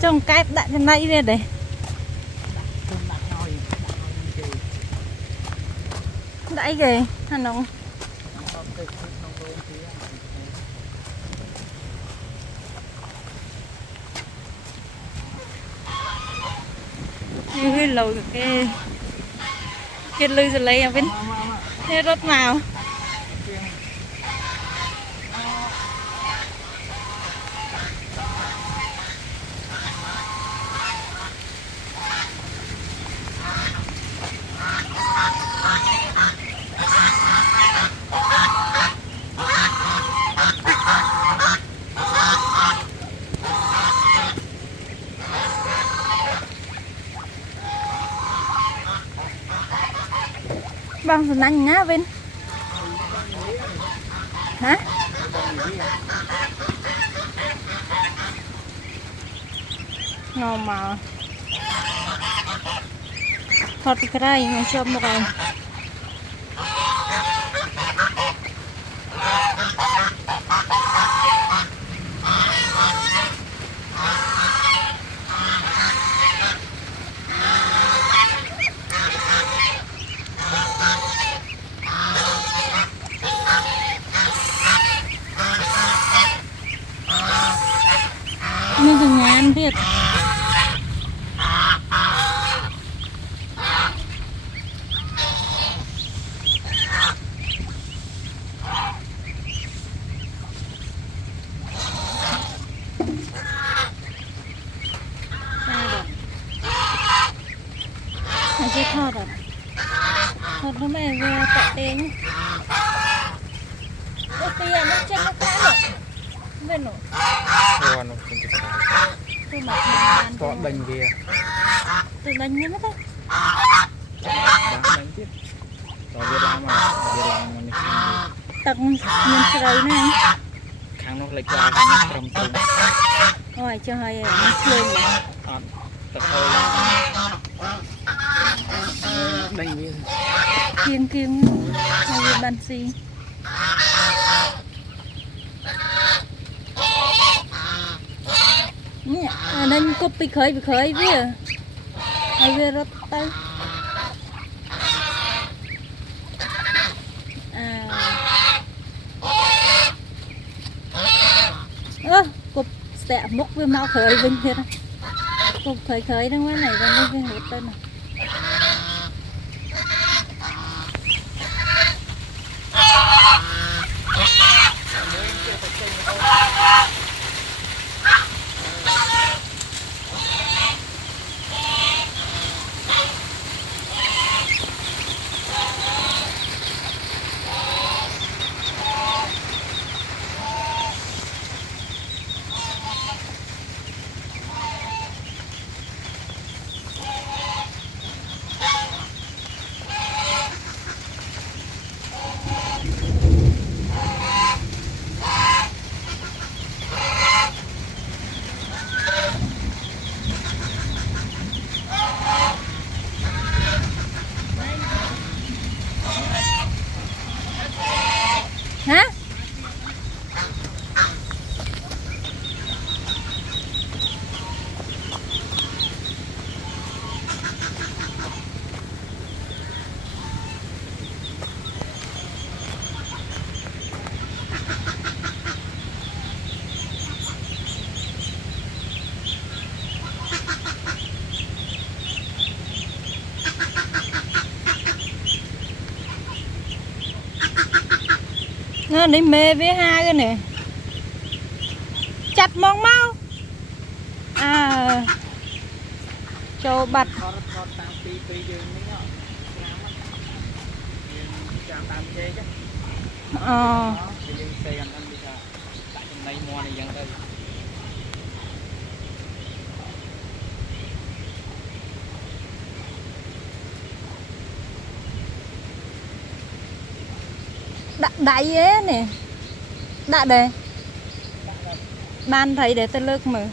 Trong cái đặt trên đây về đây. Đẩy kìa, hả nông. Như cái lầu cái lư rồi lấy bên thế rốt màu bang senang ngá Vin hả ngon mà thật cái đây mình chôm một cái như từng nhà ăn biết chưa thọt rồi thọt nó mẹ về tạ tiếng ôi tiền nó trên nó cá rồi bên nổ nó không chịu tôi mặc mình có đánh kia tôi đánh như thế đánh tiếp rồi Việt Nam mà tặng nhân sợi này khang nó lại qua khang trầm trầm rồi cho hơi nó lên tập hơi đánh kia kiêng kiêng hay bàn xì nên có bị khởi với hay về rất tay cục sẽ múc với mau khởi vinh thiệt cục khởi đang ngoài này và lên cái hết tên này hả nó đi mê với hai cái này chặt mong mau cho bạch đại ấy nè đại đề ban thấy để tên lực mà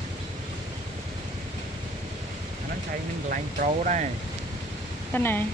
nó chạy mình lạnh trâu đây cái này